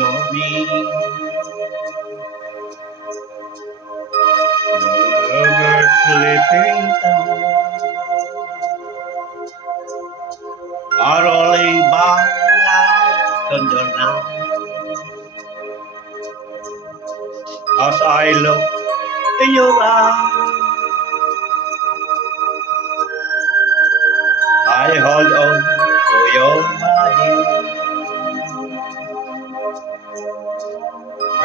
morning. Over sleeping town are rolling by like thunder now. As I look in your eyes, I hold on to your body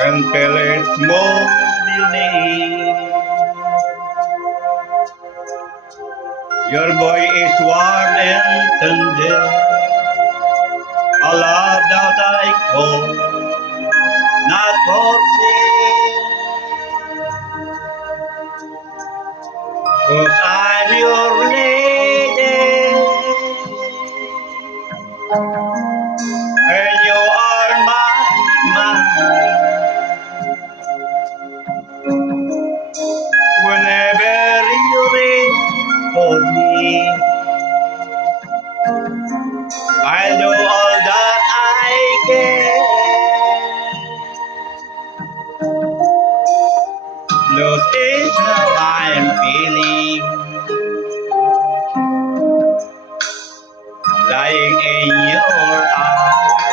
until it's more you need. Your boy is warm and tender, a love that I call not for sale. 'Cause I'm your lady, and you are my man. Whenever you're ready for me, I'll do all that I can. This is how I'm feeling, lying in your arms.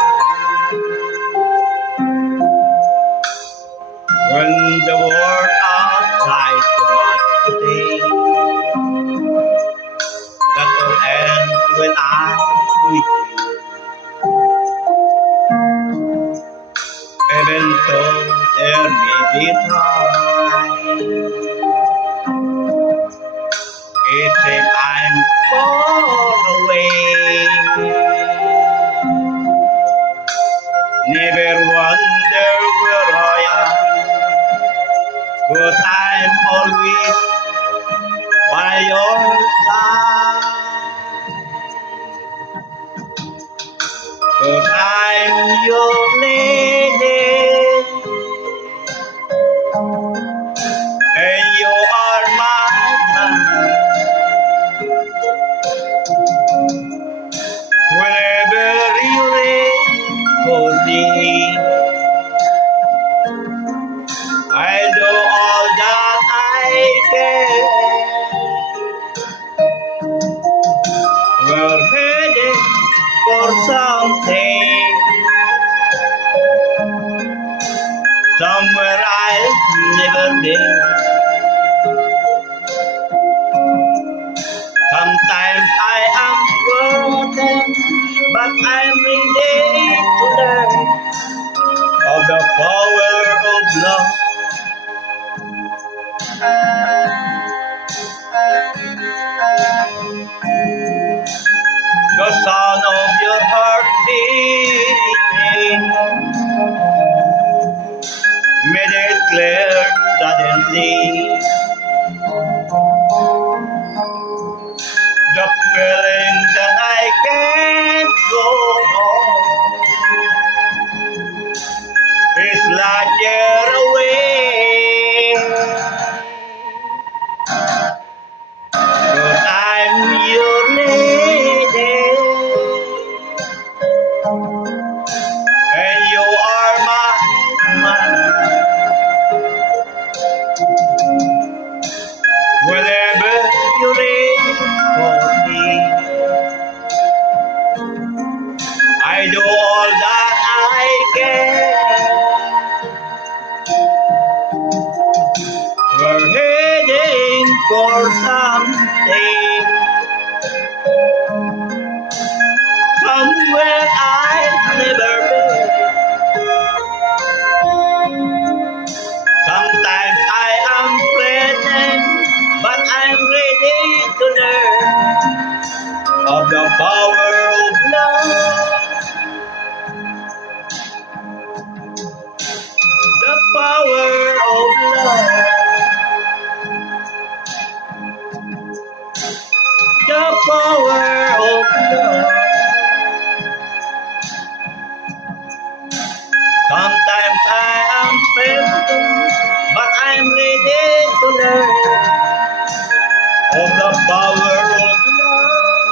When the world outside too much today, that will end when I'm with you. Even though there may be times it seems I'm far away. Never wonder where I am, 'cause I'm always by your side. 'Cause I'm your lady, and you are my man. Whenever you're ready for me, I'll do all that I can. We're headed for something, somewhere I've never been. Sometimes I am frozen, but I'm ready to learn of the power of love. The sound of your heart beating made it clear suddenly. The feeling that I can't go on is like you're away. 'Cause I'm your lady, and you are my man. Whenever you're ready for me, I do all that I can. We're heading for something, somewhere I've never been. Sometimes I am present, but I'm ready to learn of the power of love. The power of love. The power of love. Sometimes I am present, but I'm ready to learn of the power of love.